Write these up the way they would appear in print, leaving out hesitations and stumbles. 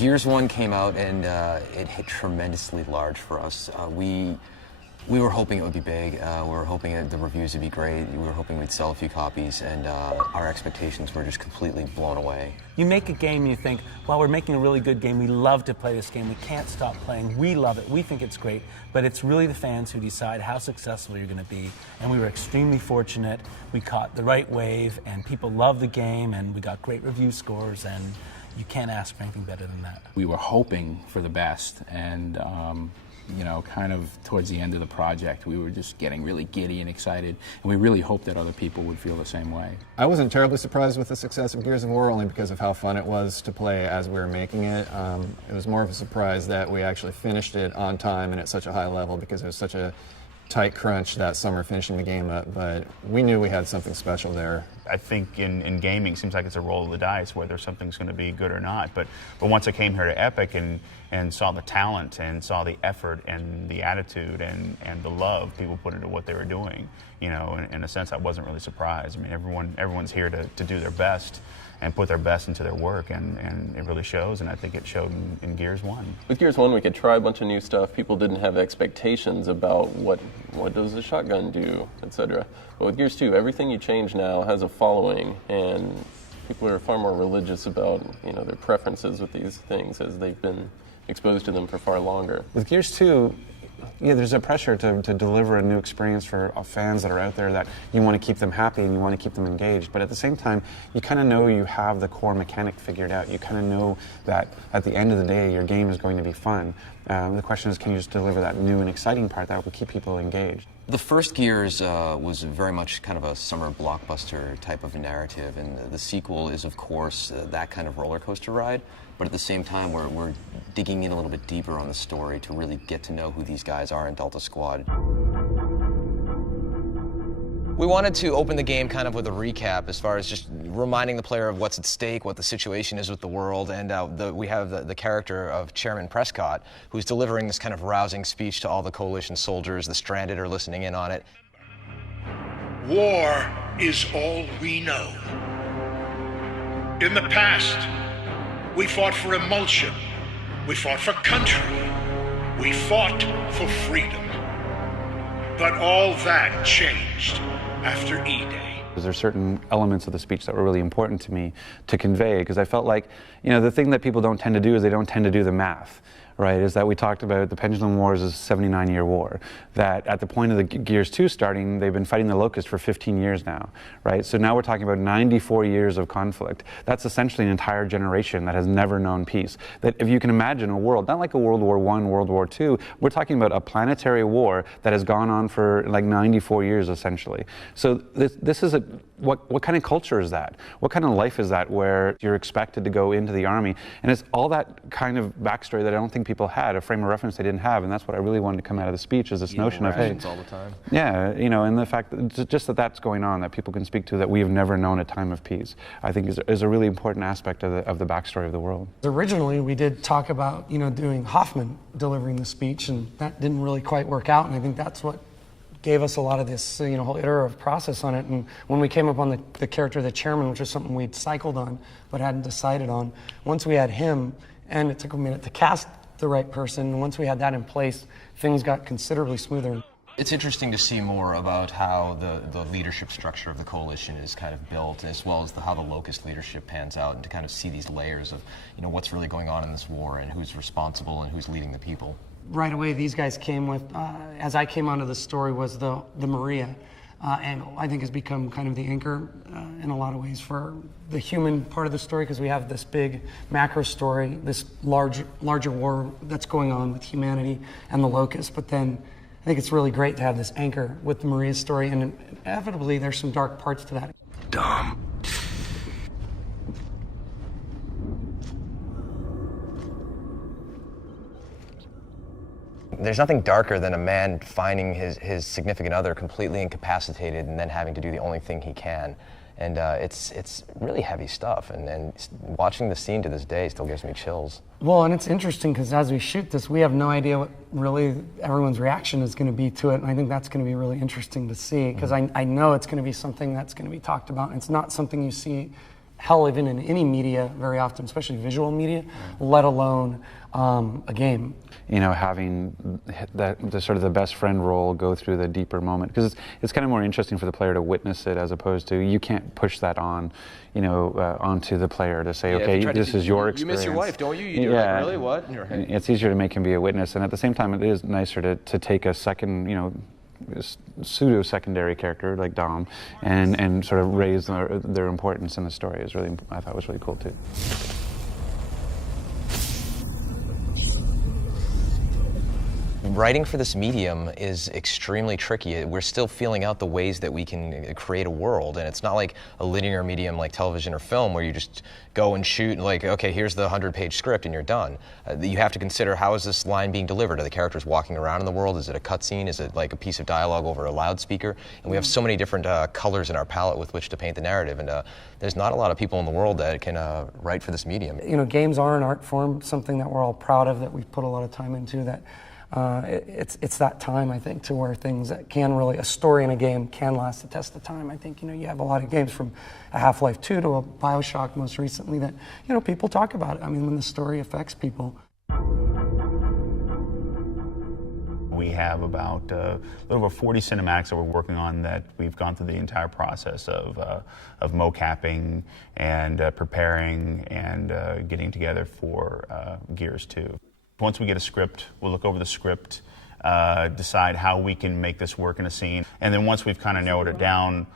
Gears 1 came out and it hit tremendously large for us. We were hoping it would be big. We were hoping that the reviews would be great. We were hoping we'd sell a few copies, and our expectations were just completely blown away. You make a game and you think, well, we're making a really good game. We love to play this game. We can't stop playing. We love it. We think it's great. But it's really the fans who decide how successful you're going to be. And we were extremely fortunate. We caught the right wave, and people loved the game, and we got great review scores, and you can't ask for anything better than that. We were hoping for the best, and you know, kind of towards the end of the project, we were just getting really giddy and excited, and we really hoped that other people would feel the same way. I wasn't terribly surprised with the success of Gears of War, only because of how fun it was to play as we were making it. It was more of a surprise that we actually finished it on time and at such a high level, because it was such a tight crunch that summer finishing the game up, but we knew we had something special there. I think in gaming, it seems like it's a roll of the dice whether something's going to be good or not. But once I came here to Epic and saw the talent and saw the effort and the attitude and the love people put into what they were doing, you know, in a sense, I wasn't really surprised. I mean, everyone's here to do their best and put their best into their work, and it really shows, and I think it showed in Gears 1. With Gears 1, we could try a bunch of new stuff. People didn't have expectations about what does a shotgun do, etc. But with Gears 2, everything you change now has a following, and people are far more religious about, you know, their preferences with these things as they've been exposed to them for far longer. With Gears 2, yeah, there's a pressure to deliver a new experience for fans that are out there, that you want to keep them happy and you want to keep them engaged. But at the same time, you kind of know you have the core mechanic figured out. You kind of know that at the end of the day, your game is going to be fun. The question is, can you just deliver that new and exciting part that will keep people engaged? The first Gears was very much kind of a summer blockbuster type of narrative, and the sequel is, of course, that kind of roller coaster ride. But at the same time, we're digging in a little bit deeper on the story to really get to know who these guys are in Delta Squad. We wanted to open the game kind of with a recap as far as just reminding the player of what's at stake, what the situation is with the world, and we have the character of Chairman Prescott, who's delivering this kind of rousing speech to all the Coalition soldiers. The stranded are listening in on it. War is all we know. In the past, we fought for emulsion. We fought for country. We fought for freedom. But all that changed after E-Day. There are certain elements of the speech that were really important to me to convey, because I felt like, you know, the thing that people don't tend to do is they don't tend to do the math. Right, is that we talked about the Pendulum Wars as a 79-year war, that at the point of the Gears 2 starting, they've been fighting the Locust for 15 years now, right? So now we're talking about 94 years of conflict. That's essentially an entire generation that has never known peace. That if you can imagine a world, not like a World War I, World War II, we're talking about a planetary war that has gone on for like 94 years, essentially. So this is what kind of culture is that? What kind of life is that, where you're expected to go into the army? And it's all that kind of backstory that I don't think people had, a frame of reference they didn't have, and that's what I really wanted to come out of the speech, is this notion of, hey, all the time. Yeah, you know, and the fact that just that's going on, that people can speak to, that we have never known a time of peace, I think is a really important aspect of the backstory of the world. Originally, we did talk about, you know, doing Hoffman delivering the speech, and that didn't really quite work out, and I think that's what gave us a lot of this, you know, whole iterative process on it. And when we came up on the character of the chairman, which is something we'd cycled on but hadn't decided on, once we had him, and it took a minute to cast the right person, and once we had that in place, things got considerably smoother. It's interesting to see more about how the leadership structure of the Coalition is kind of built, as well as how the Locust leadership pans out, and to kind of see these layers of, you know, what's really going on in this war and who's responsible and who's leading the people. Right away, these guys came with, as I came onto the story, was the Maria, and I think has become kind of the anchor in a lot of ways for the human part of the story, because we have this big macro story, this larger war that's going on with humanity and the Locust. But then I think it's really great to have this anchor with the Maria's story, and inevitably there's some dark parts to that. Dumb. There's nothing darker than a man finding his significant other completely incapacitated and then having to do the only thing he can. And it's really heavy stuff, and watching the scene to this day still gives me chills. Well, and it's interesting because as we shoot this, we have no idea what really everyone's reaction is going to be to it, and I think that's going to be really interesting to see, because I know it's going to be something that's going to be talked about, and it's not something you see hell, even in any media very often, especially visual media, let alone a game. You know, having the sort of the best friend role go through the deeper moment, because it's kind of more interesting for the player to witness it, as opposed to, you can't push that on, you know, onto the player to say, okay, this is your experience. You miss your wife, don't you? You do, yeah. like, really? What? And you're, hey. It's easier to make him be a witness, and at the same time, it is nicer to take a second, you know, pseudo-secondary character like Dom, and sort of raise their importance in the story. Is really, I thought, was really cool too. Writing for this medium is extremely tricky. We're still feeling out the ways that we can create a world, and it's not like a linear medium like television or film where you just go and shoot and like, okay, here's the 100-page script and you're done. You have to consider, how is this line being delivered? Are the characters walking around in the world? Is it a cutscene? Is it like a piece of dialogue over a loudspeaker? And we have so many different colors in our palette with which to paint the narrative, and there's not a lot of people in the world that can write for this medium. You know, games are an art form, something that we're all proud of, that we've put a lot of time into, that it's that time, I think, to where things that can really, a story in a game can last the test of time. I think, you know, you have a lot of games from a Half-Life 2 to a BioShock most recently that, you know, people talk about it. I mean, when the story affects people. We have about a little over 40 cinematics that we're working on, that we've gone through the entire process of mocapping and preparing and getting together for Gears 2. Once we get a script, we'll look over the script, decide how we can make this work in a scene. And then once we've kind of narrowed it down,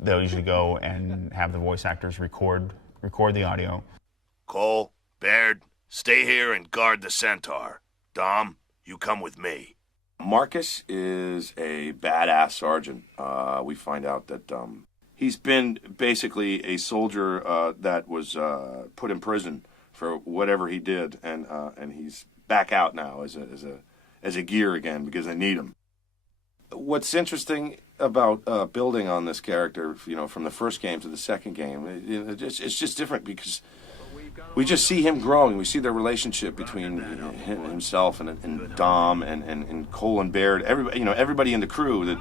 they'll usually go and have the voice actors record the audio. Cole, Baird, stay here and guard the Centaur. Dom, you come with me. Marcus is a badass sergeant. We find out that he's been basically a soldier that was put in prison for whatever he did, and he's back out now as a gear again because they need him. What's interesting about building on this character, you know, from the first game to the second game, it's just different because we just see him growing. We see the relationship between himself and Dom and Cole and Baird. Everybody in the crew that,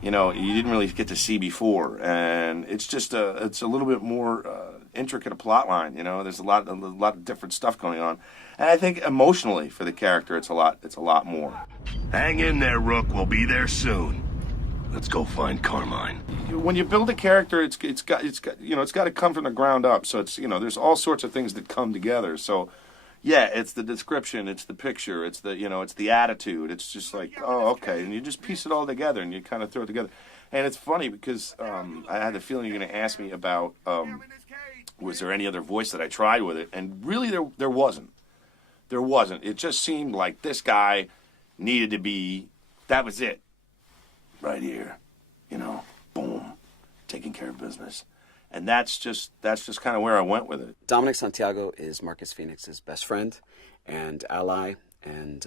you know, you didn't really get to see before, and it's just it's a little bit more intricate a plot line. You know, there's a lot of different stuff going on, and I think emotionally for the character, it's a lot more. Hang in there, Rook. We'll be there soon. Let's go find Carmine. When you build a character, it's got to come from the ground up. So it's, you know, there's all sorts of things that come together. So yeah, it's the description, it's the picture, it's the, you know, it's the attitude. It's just like, oh, okay, and you just piece it all together and you kind of throw it together. And it's funny because I had the feeling you're going to ask me about was there any other voice that I tried with it, and really there wasn't. There wasn't. It just seemed like this guy needed to be. That was it. Right here, you know, boom, taking care of business. And that's just kind of where I went with it. Dominic Santiago is Marcus Phoenix's best friend and ally, and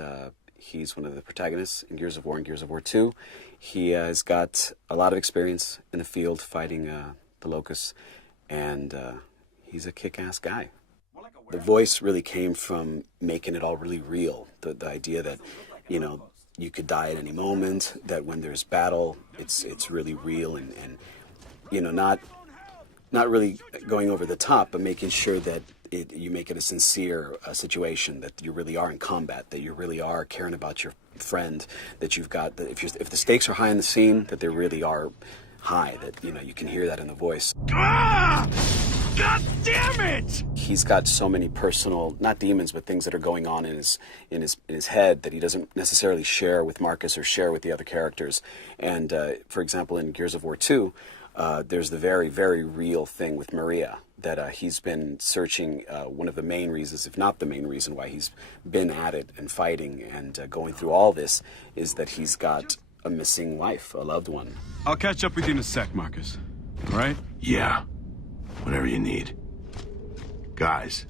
he's one of the protagonists in Gears of War and Gears of War 2. He has got a lot of experience in the field fighting the Locusts, and he's a kick-ass guy. The voice really came from making it all really real, the idea that, you know, you could die at any moment, that when there's battle, it's really real, and you know, not really going over the top, but making sure that you make it a sincere situation, that you really are in combat, that you really are caring about your friend, that you've got, that if the stakes are high in the scene, that they really are high, that, you know, you can hear that in the voice. Ah! God damn it! He's got so many personal, not demons, but things that are going on in his head that he doesn't necessarily share with Marcus or share with the other characters. And for example, in Gears of War 2, there's the very, very real thing with Maria, that he's been searching. One of the main reasons, if not the main reason, why he's been at it and fighting and going through all this is that he's got a missing wife, a loved one. I'll catch up with you in a sec, Marcus. All right? Yeah. Whatever you need. Guys,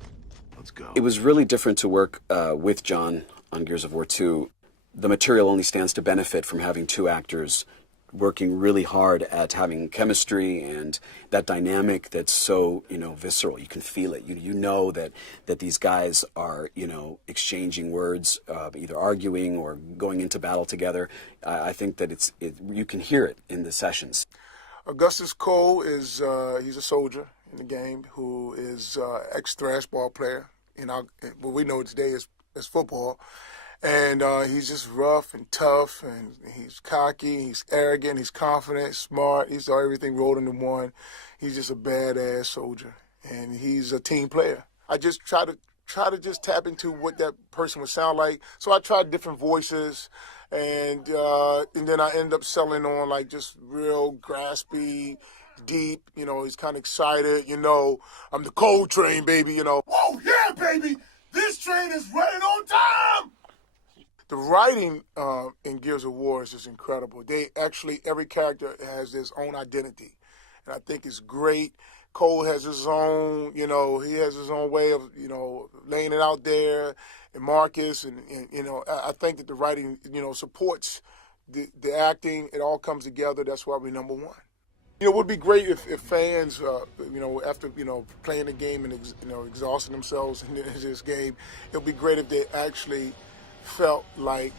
let's go. It was really different to work with John on Gears of War 2. The material only stands to benefit from having two actors working really hard at having chemistry and that dynamic that's so, you know, visceral. You can feel it. You know that these guys are, you know, exchanging words, either arguing or going into battle together. I think that you can hear it in the sessions. Augustus Cole is he's a soldier in the game who is ex-thrash ball player in what we know today as football. And he's just rough and tough, and he's cocky, he's arrogant, he's confident, smart. He's everything rolled into one. He's just a badass soldier, and he's a team player. I just try to just tap into what that person would sound like. So I tried different voices, and then I end up selling on like just real graspy, deep. You know, he's kind of excited. You know, I'm the Coal Train, baby. You know, Oh, yeah, baby! This train is running on time! the writing in Gears of War is just incredible. Every character has his own identity, and I think it's great. Cole has his own, he has his own way of, laying it out there, and Marcus, and I think that the writing, supports the acting. It all comes together. That's why we're number one. It would be great if fans, after, playing the game and, exhausting themselves in this game, it would be great if they actually felt like,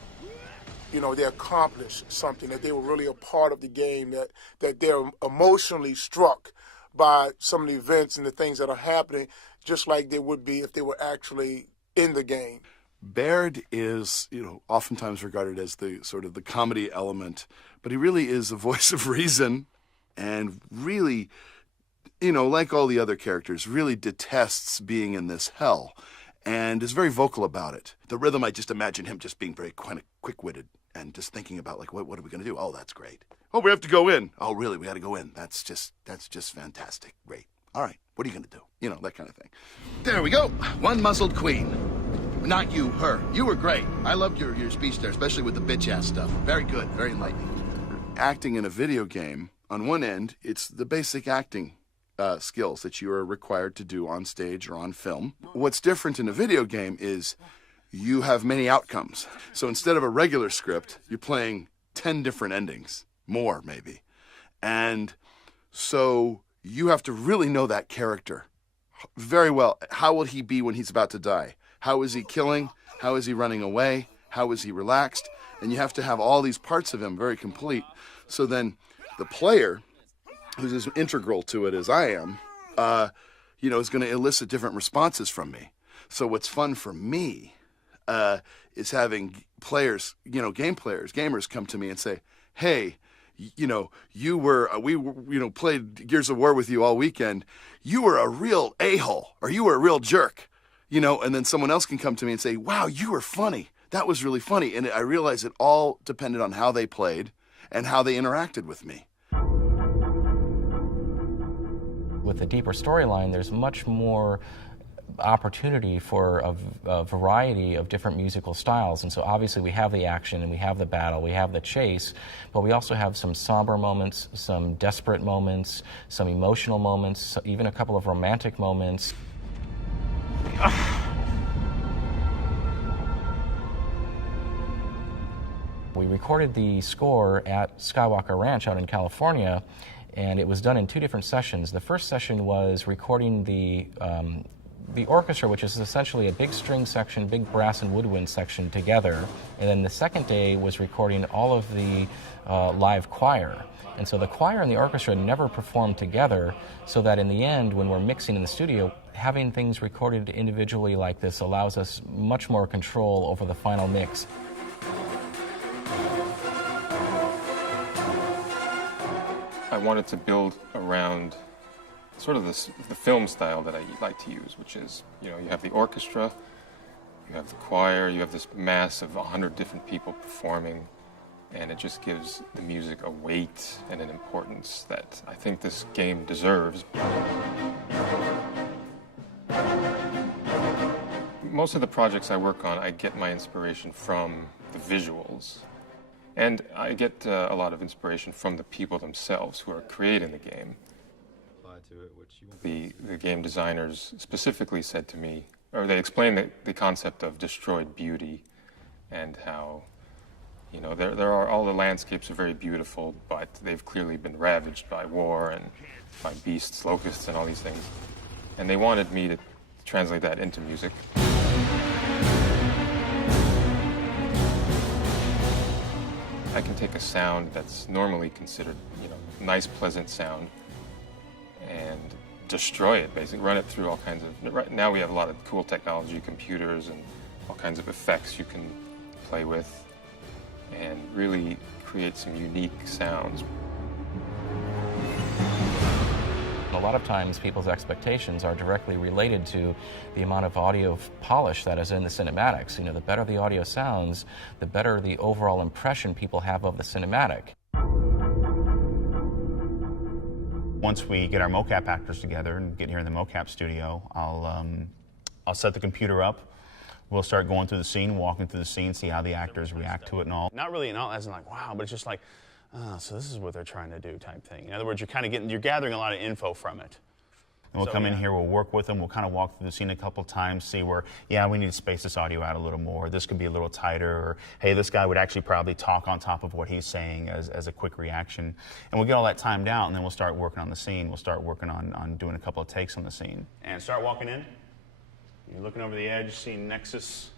they accomplished something, that they were really a part of the game, that they're emotionally struck by some of the events and the things that are happening, just like they would be if they were actually in the game. Baird is, oftentimes regarded as the sort of the comedy element, but he really is a voice of reason, and really, like all the other characters, really detests being in this hell, and is very vocal about it. The rhythm, I just imagine him just being very kind of quick-witted and just thinking about, like, what are we going to do? Oh, that's great. Oh, we have to go in. Oh, really? We got to go in. That's just fantastic. Great. All right. What are you going to do? That kind of thing. There we go. One muzzled queen. Not you, her. You were great. I loved your speech there, especially with the bitch-ass stuff. Very good. Very enlightening. Acting in a video game, on one end, it's the basic acting skills that you are required to do on stage or on film. What's different in a video game is you have many outcomes. So instead of a regular script, you're playing 10 different endings, more maybe. And so you have to really know that character very well. How will he be when he's about to die? How is he killing? How is he running away? How is he relaxed? And you have to have all these parts of him very complete. So then the player, who's as integral to it as I am, is going to elicit different responses from me. So what's fun for me is having players, gamers come to me and say, hey, we played Gears of War with you all weekend. You were a real a-hole, or you were a real jerk, and then someone else can come to me and say, wow, you were funny. That was really funny. And I realized it all depended on how they played and how they interacted with me. With a deeper storyline, there's much more opportunity for a variety of different musical styles. And so obviously we have the action and we have the battle, we have the chase, but we also have some somber moments, some desperate moments, some emotional moments, even a couple of romantic moments. We recorded the score at Skywalker Ranch out in California, and it was done in 2 different sessions. The first session was recording the orchestra, which is essentially a big string section, big brass and woodwind section together. And then the second day was recording all of the live choir. And so the choir and the orchestra never performed together, so that in the end, when we're mixing in the studio, having things recorded individually like this allows us much more control over the final mix. I wanted to build around sort of the film style that I like to use, which is, you have the orchestra, you have the choir, you have this mass of 100 different people performing, and it just gives the music a weight and an importance that I think this game deserves. Most of the projects I work on, I get my inspiration from the visuals. And I get a lot of inspiration from the people themselves who are creating the game. The game designers specifically said to me, or they explained the concept of destroyed beauty, and how, there are all the landscapes are very beautiful, but they've clearly been ravaged by war and by beasts, locusts, and all these things. And they wanted me to translate that into music. I can take a sound that's normally considered, nice, pleasant sound and destroy it, basically. Run it through all kinds of... Right now we have a lot of cool technology, computers, and all kinds of effects you can play with and really create some unique sounds. A lot of times people's expectations are directly related to the amount of audio polish that is in the cinematics. You know, the better the audio sounds, the better the overall impression people have of the cinematic. Once we get our mocap actors together and get here in the mocap studio, I'll set the computer up. We'll start going through the scene, walking through the scene, see how the actors react to it and all. Not really, as in like, wow, but it's just like, oh, so this is what they're trying to do type thing. In other words, you're gathering a lot of info from it. And we'll come in here, we'll work with them, we'll kind of walk through the scene a couple times, see where, yeah, we need to space this audio out a little more, this could be a little tighter, or hey, this guy would actually probably talk on top of what he's saying as a quick reaction. And we'll get all that timed out, and then we'll start working on the scene. We'll start working on doing a couple of takes on the scene. And start walking in. You're looking over the edge, seeing Nexus.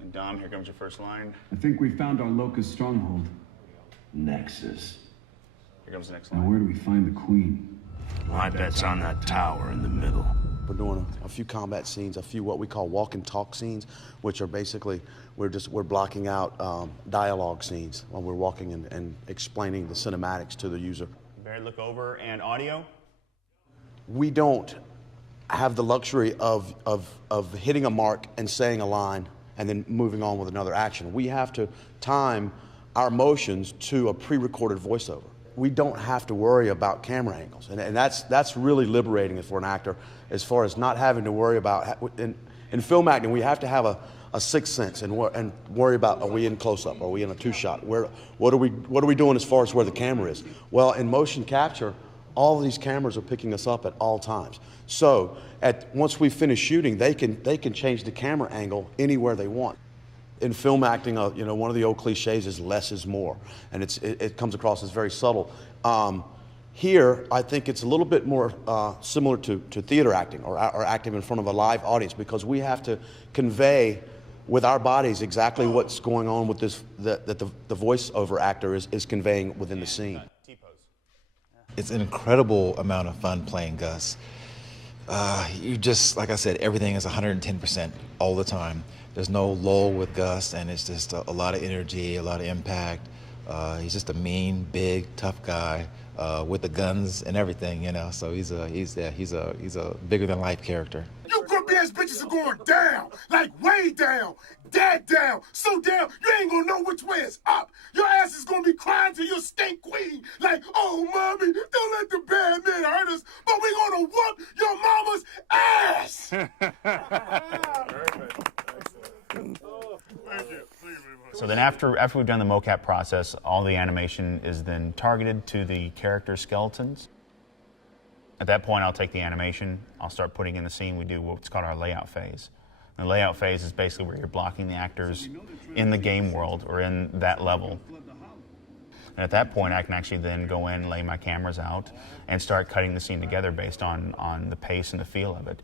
And Dom, here comes your first line. I think we found our locust stronghold. Nexus. Here comes the next Now line. where do we find the queen? My bet's on that tower in the middle. We're doing a few combat scenes, a few what we call walk and talk scenes, which are basically, we're blocking out dialogue scenes when we're walking and explaining the cinematics to the user. Barry, look over, and audio? We don't have the luxury of hitting a mark and saying a line and then moving on with another action. We have to time our motions to a pre-recorded voiceover. We don't have to worry about camera angles, and that's really liberating for an actor, as far as not having to worry about. In film acting, we have to have a sixth sense and worry about, are we in close-up, are we in a two-shot, what are we doing as far as where the camera is? Well, in motion capture, all of these cameras are picking us up at all times. So once we finish shooting, they can change the camera angle anywhere they want. In film acting, one of the old cliches is less is more, and it comes across as very subtle. Here, I think it's a little bit more similar to theater acting or acting in front of a live audience, because we have to convey with our bodies exactly what's going on with this, that the voiceover actor is conveying within the scene. It's an incredible amount of fun playing Gus. You just, like I said, everything is 110% all the time. There's no lull with Gus, and it's just a lot of energy, a lot of impact. He's just a mean, big, tough guy with the guns and everything, you know. So he's a bigger than life character. You grumpy ass bitches are going down, like way down, dead down, so down you ain't gonna know which way is up. Your ass is gonna be crying to your stink queen, like, oh mommy, don't let the bad men hurt us, but we gonna whoop your mama's ass. So then after we've done the mocap process, all the animation is then targeted to the character skeletons. At that point, I'll take the animation, I'll start putting in the scene. We do what's called our layout phase. The layout phase is basically where you're blocking the actors in the game world or in that level. And at that point, I can actually then go in, lay my cameras out, and start cutting the scene together based on the pace and the feel of it.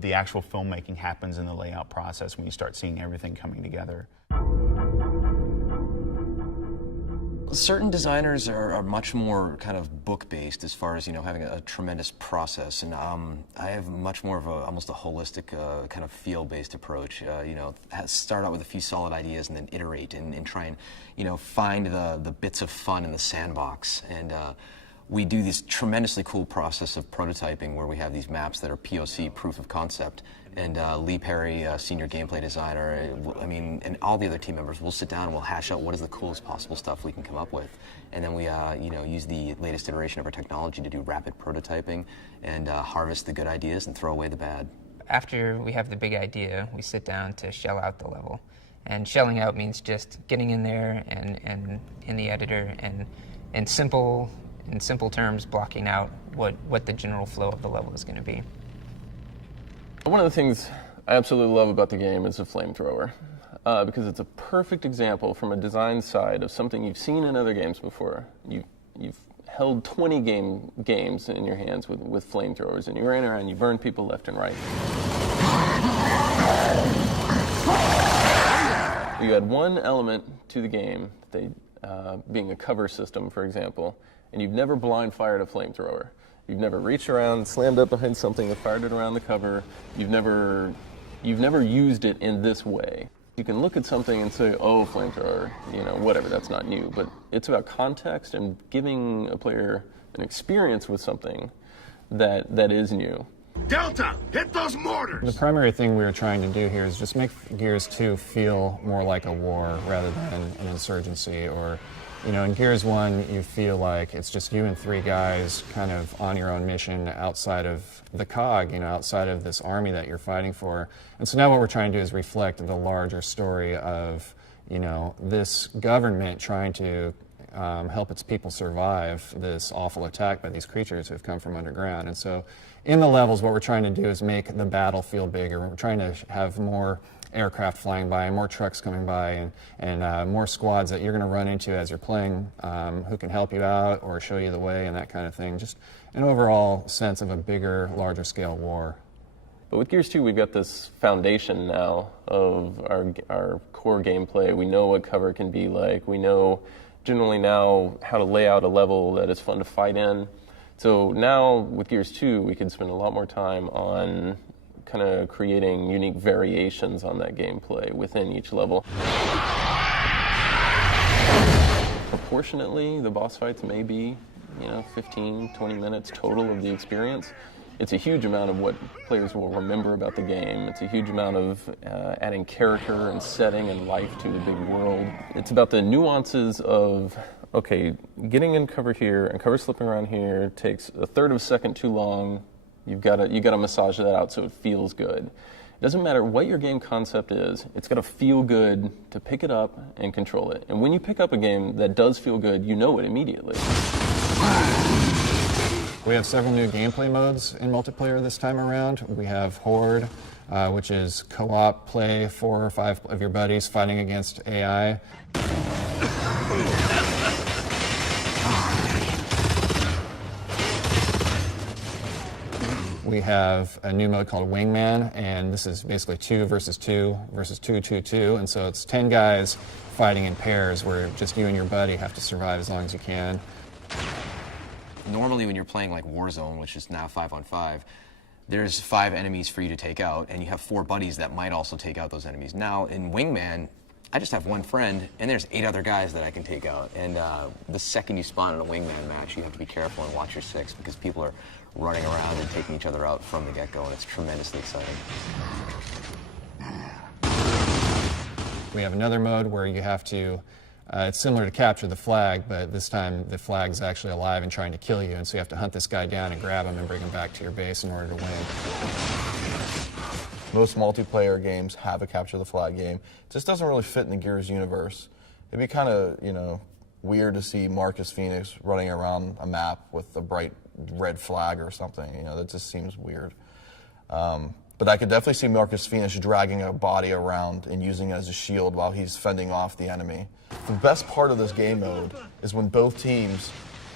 The actual filmmaking happens in the layout process when you start seeing everything coming together. Certain designers are much more kind of book-based as far as, having a tremendous process, and I have much more of almost a holistic kind of feel-based approach. Start out with a few solid ideas and then iterate and try and, find the bits of fun in the sandbox. And we do this tremendously cool process of prototyping where we have these maps that are POC, proof of concept. And Lee Perry, senior gameplay designer, and all the other team members, we'll sit down and we'll hash out what is the coolest possible stuff we can come up with. And then we, use the latest iteration of our technology to do rapid prototyping and harvest the good ideas and throw away the bad. After we have the big idea, we sit down to shell out the level. And shelling out means just getting in there and in the editor and in simple terms, blocking out what the general flow of the level is going to be. One of the things I absolutely love about the game is the flamethrower, because it's a perfect example from a design side of something you've seen in other games before. You've held 20 games in your hands with flamethrowers, and you ran around, you burned people left and right. You had one element to the game that they being a cover system, for example, and you've never blind fired a flamethrower. You've never reached around, slammed up behind something, and fired it around the cover. You've never used it in this way. You can look at something and say, oh, flamethrower, you know, whatever, that's not new. But it's about context and giving a player an experience with something that is new. Delta, hit those mortars! The primary thing we were trying to do here is just make Gears 2 feel more like a war rather than an insurgency. Or, you know, in Gears 1, you feel like it's just you and 3 guys kind of on your own mission outside of the COG, you know, outside of this army that you're fighting for. And so now what we're trying to do is reflect the larger story of, you know, this government trying to help its people survive this awful attack by these creatures who have come from underground. And so in the levels, what we're trying to do is make the battle feel bigger. We're trying to have more aircraft flying by, more trucks coming by, and more squads that you're going to run into as you're playing who can help you out or show you the way and that kind of thing. Just an overall sense of a bigger, larger scale war. But with Gears 2, we've got this foundation now of our core gameplay. We know what cover can be like. We know generally now how to lay out a level that is fun to fight in. So now with Gears 2, we can spend a lot more time on kind of creating unique variations on that gameplay within each level. Proportionately, the boss fights may be, 15, 20 minutes total of the experience. It's a huge amount of what players will remember about the game. It's a huge amount of adding character and setting and life to the big world. It's about the nuances of, okay, getting in cover here and cover slipping around here takes a third of a second too long. You got to massage that out so it feels good. It doesn't matter what your game concept is, it's got to feel good to pick it up and control it. And when you pick up a game that does feel good, you know it immediately. We have several new gameplay modes in multiplayer this time around. We have Horde, which is co-op play 4 or 5 of your buddies fighting against AI. We have a new mode called Wingman, and this is basically 2 versus 2 versus 2, 2, 2, and so it's 10 guys fighting in pairs where just you and your buddy have to survive as long as you can. Normally when you're playing like Warzone, which is now 5-on-5, there's 5 enemies for you to take out, and you have 4 buddies that might also take out those enemies. Now in Wingman, I just have 1 friend, and there's 8 other guys that I can take out. And the second you spawn in a Wingman match, you have to be careful and watch your 6 because people are running around and taking each other out from the get-go, and it's tremendously exciting. We have another mode where you have to, it's similar to capture the flag, but this time the flag's actually alive and trying to kill you, and so you have to hunt this guy down and grab him and bring him back to your base in order to win. Most multiplayer games have a capture the flag game. It just doesn't really fit in the Gears universe. It'd be kind of, weird to see Marcus Phoenix running around a map with a bright red flag or something. That just seems weird. But I could definitely see Marcus Phoenix dragging a body around and using it as a shield while he's fending off the enemy. The best part of this game mode is when both teams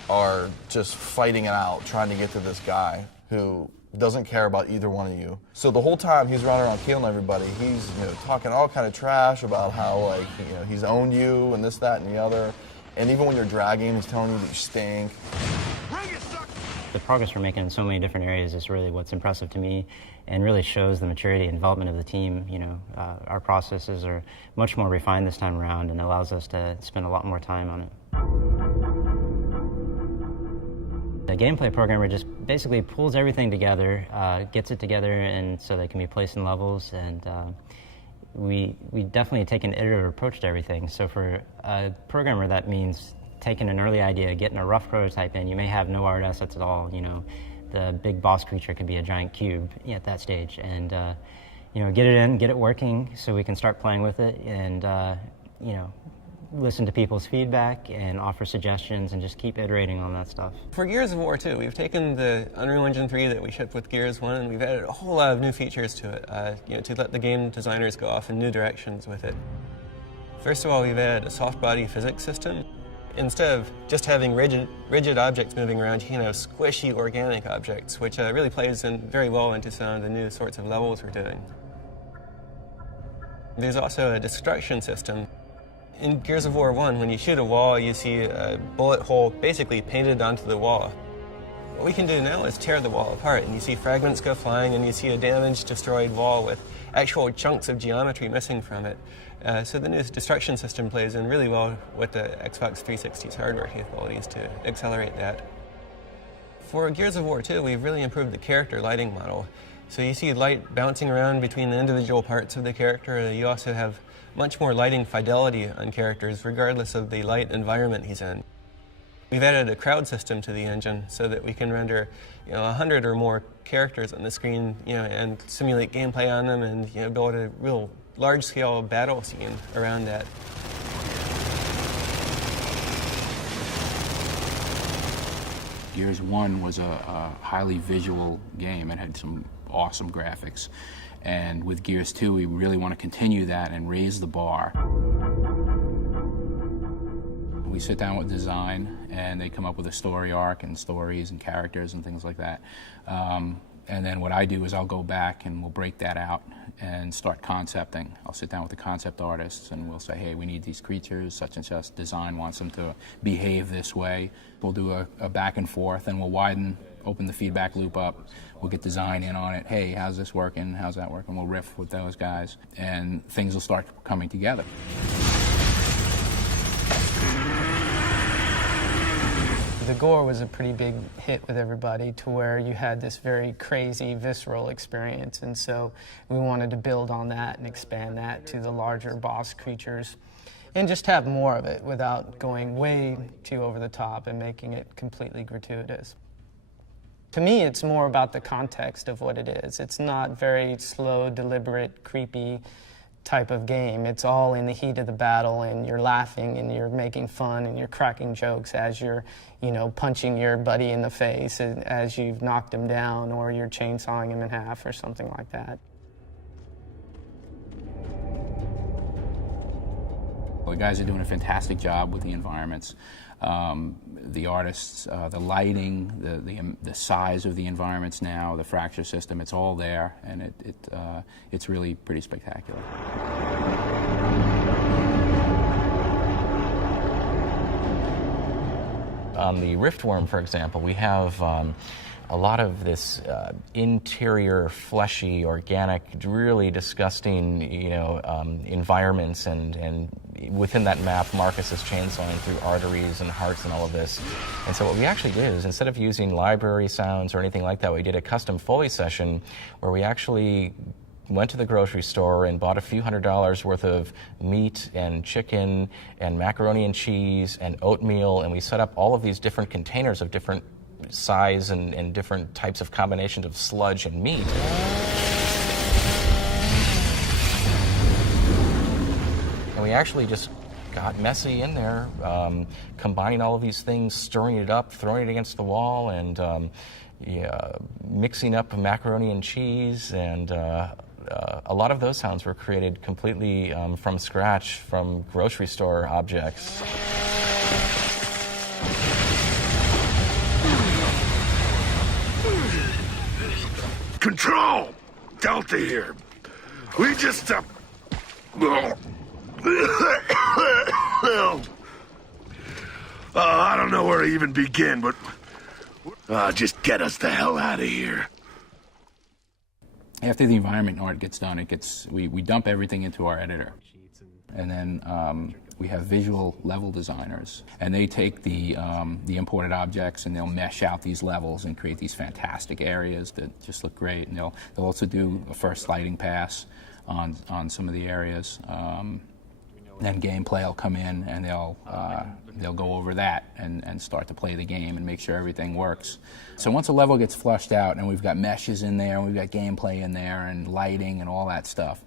are just fighting it out, trying to get to this guy who doesn't care about either one of you. So the whole time he's running around killing everybody, he's talking all kind of trash about how he's owned you and this, that, and the other. And even when you're dragging him, he's telling you that you stink. The progress we're making in so many different areas is really what's impressive to me and really shows the maturity and development of the team. Our processes are much more refined this time around and allows us to spend a lot more time on it. The gameplay programmer just basically pulls everything together, gets it together and so they can be placed in levels, and we definitely take an iterative approach to everything. So for a programmer, that means taking an early idea, getting a rough prototype in. You may have no art assets at all. The big boss creature could be a giant cube at that stage, and get it in, get it working, so we can start playing with it, and listen to people's feedback and offer suggestions, and just keep iterating on that stuff. For Gears of War 2, we've taken the Unreal Engine 3 that we shipped with Gears 1, and we've added a whole lot of new features to it, to let the game designers go off in new directions with it. First of all, we've added a soft body physics system. Instead of just having rigid objects moving around, you can have squishy organic objects, which really plays in very well into some of the new sorts of levels we're doing. There's also a destruction system. In Gears of War 1, when you shoot a wall, you see a bullet hole basically painted onto the wall. What we can do now is tear the wall apart, and you see fragments go flying, and you see a damaged, destroyed wall with actual chunks of geometry missing from it. So the new destruction system plays in really well with the Xbox 360's hardware capabilities to accelerate that. For Gears of War 2, we've really improved the character lighting model. So you see light bouncing around between the individual parts of the character. You also have much more lighting fidelity on characters regardless of the light environment he's in. We've added a crowd system to the engine so that we can render 100 or more characters on the screen and simulate gameplay on them and build a real large-scale battle scene around that. Gears 1 was a highly visual game. It had some awesome graphics. And with Gears 2, we really want to continue that and raise the bar. We sit down with design, and they come up with a story arc and stories and characters and things like that. And then what I do is I'll go back and we'll break that out and start concepting. I'll sit down with the concept artists and we'll say, hey, we need these creatures, such and such design wants them to behave this way. We'll do a back and forth, and we'll open the feedback loop up. We'll get design in on it. Hey, how's this working? How's that working? We'll riff with those guys, and things will start coming together. The gore was a pretty big hit with everybody, to where you had this very crazy, visceral experience, and so we wanted to build on that and expand that to the larger boss creatures and just have more of it without going way too over the top and making it completely gratuitous. To me, it's more about the context of what it is. It's not very slow, deliberate, creepy type of game. It's all in the heat of the battle, and you're laughing and you're making fun and you're cracking jokes as you're, punching your buddy in the face as you've knocked him down, or you're chainsawing him in half or something like that. The guys are doing a fantastic job with the environments. The artists, the lighting, the size of the environments now, the fracture system, it's all there, and it's really pretty spectacular. On the Riftworm, for example, we have a lot of this interior, fleshy, organic, really disgusting, environments, and within that map, Marcus is chainsawing through arteries and hearts and all of this. And so what we actually did is, instead of using library sounds or anything like that, we did a custom Foley session where we actually went to the grocery store and bought a few $100s worth of meat and chicken and macaroni and cheese and oatmeal, and we set up all of these different containers of different size and different types of combinations of sludge and meat. And we actually just got messy in there, combining all of these things, stirring it up, throwing it against the wall, and mixing up macaroni and cheese, and a lot of those sounds were created completely from scratch from grocery store objects. Control! Delta here. We just, I don't know where to even begin, but just get us the hell out of here. After the environment art gets done, we dump everything into our editor. And then we have visual level designers, and they take the imported objects and they'll mesh out these levels and create these fantastic areas that just look great. And they'll also do a first lighting pass on some of the areas. Then gameplay will come in and they'll go over that and start to play the game and make sure everything works. So once a level gets flushed out and we've got meshes in there and we've got gameplay in there and lighting and all that stuff,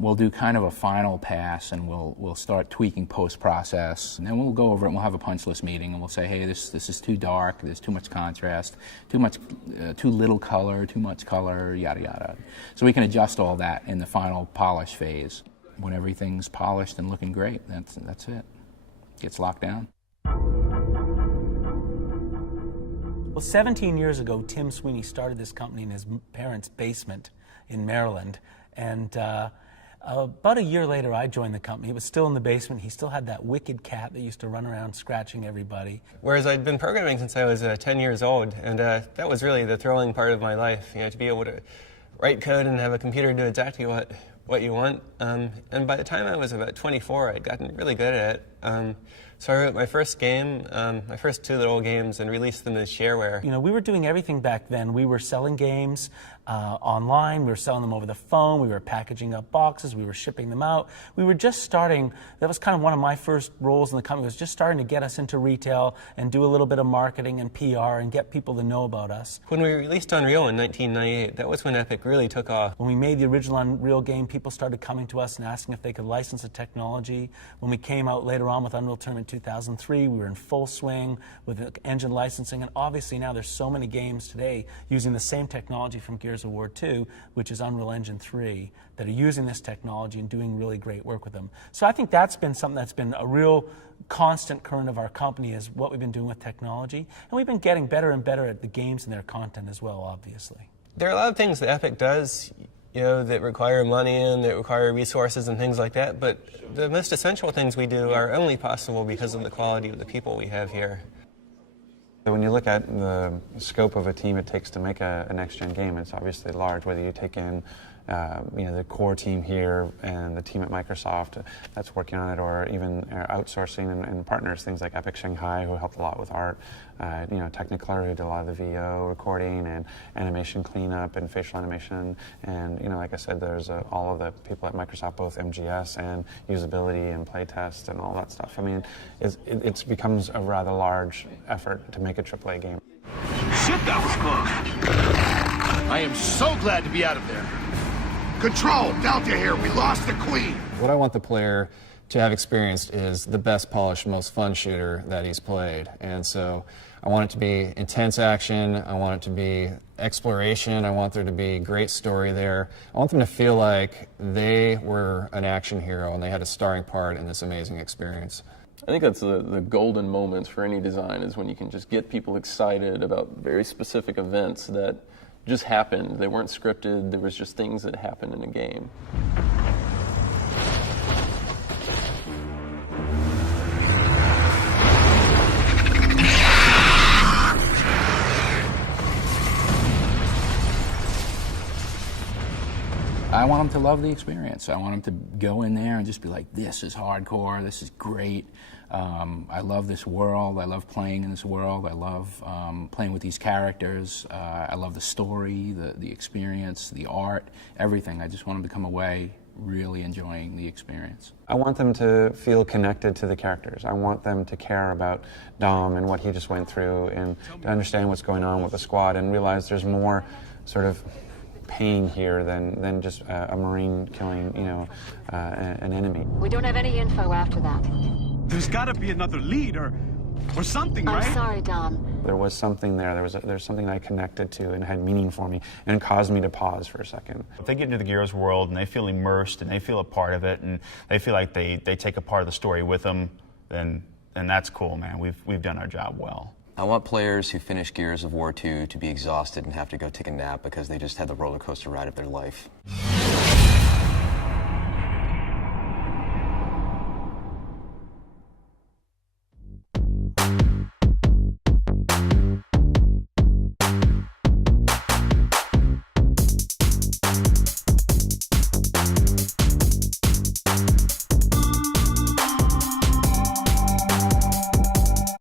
we'll do kind of a final pass, and we'll start tweaking post-process, and then we'll go over it and we'll have a punch list meeting, and we'll say, hey, this is too dark, there's too much contrast, too little color, too much color, yada yada. So we can adjust all that in the final polish phase. When everything's polished and looking great, that's it. Gets locked down. Well, 17 years ago, Tim Sweeney started this company in his parents' basement in Maryland, and About a year later, I joined the company. It was still in the basement. He still had that wicked cat that used to run around scratching everybody. Whereas I'd been programming since I was 10 years old, and that was really the thrilling part of my life, to be able to write code and have a computer do exactly what you want. And by the time I was about 24, I'd gotten really good at it. So I wrote my first game, my first 2 little games, and released them as shareware. We were doing everything back then. We were selling games online, we were selling them over the phone, we were packaging up boxes, we were shipping them out. We were just starting, that was kind of one of my first roles in the company, was just starting to get us into retail and do a little bit of marketing and PR and get people to know about us. When we released Unreal in 1998, that was when Epic really took off. When we made the original Unreal game, people started coming to us and asking if they could license the technology. When we came out later on with Unreal Tournament 2003, we were in full swing with engine licensing, and obviously now there's so many games today using the same technology from Gears of War 2, which is Unreal Engine 3, that are using this technology and doing really great work with them. So I think that's been something that's been a real constant current of our company, is what we've been doing with technology, and we've been getting better and better at the games and their content as well, obviously. There are a lot of things that Epic does that require money and that require resources and things like that, but the most essential things we do are only possible because of the quality of the people we have here. When you look at the scope of a team it takes to make a next-gen game, it's obviously large, whether you take in the core team here and the team at Microsoft that's working on it, or even outsourcing and partners, things like Epic Shanghai, who helped a lot with art, Technicolor, who did a lot of the VO recording and animation cleanup and facial animation, and like I said, there's all of the people at Microsoft, both MGS and usability and playtest and all that stuff. I mean, it becomes a rather large effort to make a AAA game. Shit, that was close. I am so glad to be out of there. Control, Delta here. We lost the Queen. What I want the player to have experienced is the best polished, most fun shooter that he's played. And so I want it to be intense action. I want it to be exploration. I want there to be great story there. I want them to feel like they were an action hero and they had a starring part in this amazing experience. I think that's the golden moments for any design, is when you can just get people excited about very specific events that just happened. They weren't scripted. There was just things that happened in a game. I want them to love the experience. I want them to go in there and just be like, this is hardcore, this is great. I love this world, I love playing in this world, I love playing with these characters, I love the story, the experience, the art, everything. I just want them to come away really enjoying the experience. I want them to feel connected to the characters. I want them to care about Dom and what he just went through, and to understand what's going on with the squad and realize there's more sort of pain here than just a Marine killing, an enemy. We don't have any info after that. There's got to be another lead or something, right? I'm sorry, Dom. There was something there. There's something I connected to and had meaning for me, and it caused me to pause for a second. If they get into the Gears world and they feel immersed and they feel a part of it and they feel like they take a part of the story with them, then that's cool, man. We've done our job well. I want players who finish Gears of War 2 to be exhausted and have to go take a nap because they just had the roller coaster ride of their life.